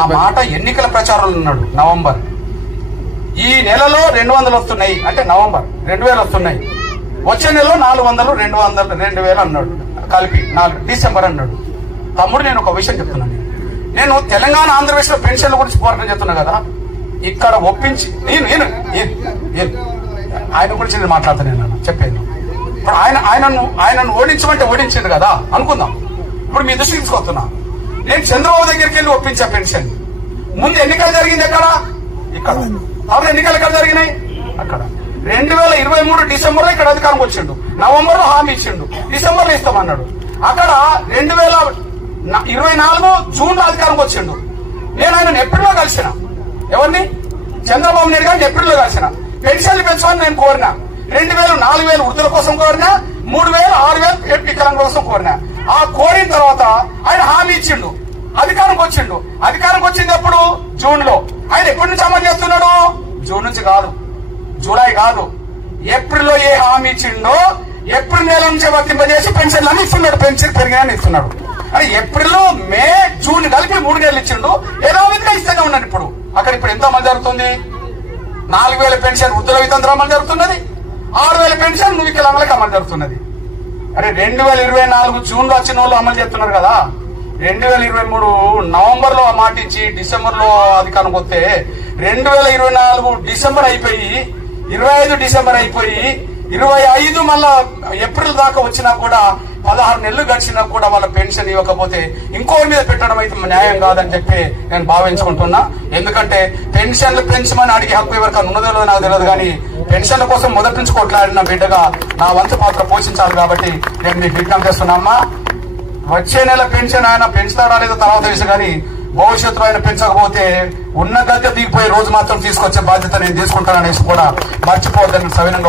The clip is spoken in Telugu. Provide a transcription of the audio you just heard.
ఆ మాట ఎన్నికల ప్రచారంలో ఉన్నాడు. నవంబర్ ఈ నెలలో 200 వస్తున్నాయి అంటే నవంబర్ 2000 వస్తున్నాయి. వచ్చే నెలలో 400, 200, 2000 అన్నాడు కలిపి. డిసెంబర్ అన్నాడు. తమ్ముడు నేను ఒక విషయం చెప్తున్నాను. నేను తెలంగాణ ఆంధ్రప్రదేశ్ లో పెన్షన్ల గురించి పోరాటం చేస్తున్నా కదా, ఇక్కడ ఒప్పించి ఆయన గురించి నేను మాట్లాడుతున్నాను చెప్పేది. ఇప్పుడు ఆయనను ఓడించమంటే ఓడించింది కదా అనుకుందాం. ఇప్పుడు మీ దృష్టికి తీసుకొస్తున్నా. నేను చంద్రబాబు దగ్గరికి వెళ్ళి ఒప్పించా పెన్షన్. ముందు ఎన్నికలు జరిగింది ఎక్కడ? ఇక్కడ. తర్వాత ఎన్నికలు ఎక్కడ జరిగినాయి? అక్కడ. 2023 డిసెంబర్ లో ఇక్కడ అధికారం వచ్చిండు. నవంబర్ లో హామీ ఇచ్చిండు, డిసెంబర్ లో ఇస్తామన్నాడు. అక్కడ 2024 జూన్ లో అధికారం వచ్చిండు. నేను ఆయన ఏప్రిల్లో కలిసిన. ఎవరిని? చంద్రబాబు నాయుడు గారిని ఏప్రిల్లో కలిసిన. పెన్షన్లు పెంచమని నేను కోరినా. 2000, 4000 వృద్ధుల కోసం కోరినా, 3000, 6000 వికలాంగుల కోసం కోరినా. ఆ కోరిన తర్వాత ఆయన హామీ ఇచ్చిండు, అధికారంకి వచ్చిండు. అధికారంకి వచ్చింది ఎప్పుడు? జూన్ లో. ఆయన ఎప్పటి నుంచి అమలు చేస్తున్నాడు? జూన్ నుంచి కాదు, జూలై కాదు, ఏప్రిల్లో ఏ హామీ ఇచ్చిండో ఏప్రిల్ నెల నుంచి వర్తింపజేసి పెన్షన్లు అన్ని ఇస్తున్నాడు. పెన్షన్ పెరిగాయని ఇస్తున్నాడు. అని ఏప్రిల్, మే, జూన్ కలిపి 3 నెలలు ఇచ్చిండు. యథావిధిగా ఇస్తూనే ఉన్నాడు. ఇప్పుడు అక్కడ ఎంత అమలు జరుగుతుంది? 4000 పెన్షన్ వృద్ధుల వితంత్రం అమలు జరుగుతున్నది. 6000 పెన్షన్ వికలాంగులకు అమలు జరుగుతున్నది. అరే 2024 జూన్ లో వచ్చిన వాళ్ళు అమలు చేస్తున్నారు కదా. 2023 నవంబర్ లో మాట ఇచ్చి డిసెంబర్ లో అధికారం వస్తే 2024 డిసెంబర్ అయిపోయి 25 డిసెంబర్ అయిపోయి 25 మళ్ళా ఏప్రిల్ దాకా వచ్చినా కూడా 16 నెలలు గడిచినా కూడా వాళ్ళ పెన్షన్ ఇవ్వకపోతే ఇంకోరి మీద పెట్టడం అయితే న్యాయం కాదని చెప్పి నేను భావించుకుంటున్నా. ఎందుకంటే పెన్షన్లు పెంచమని అడిగే హక్కు ఎవరికైనా ఉన్నదో నాకు తెలియదు, కానీ పెన్షన్ల కోసం మొదటి నుంచి కొట్లాడిన బిడ్డగా నా వంతు పాత్ర పోషించాలి. కాబట్టి నేను మీకు విజ్ఞప్తి చేస్తున్నామ్మా. వచ్చే నెల పెన్షన్ ఆయన పెంచుతాడా లేదో తర్వాత విషయం, కానీ భవిష్యత్తులో ఆయన పెంచకపోతే ఉన్న గద్దె దిగిపోయే రోజు మాత్రం తీసుకొచ్చే బాధ్యత నేను తీసుకుంటాననేసి కూడా మర్చిపోవద్దని సవినంగా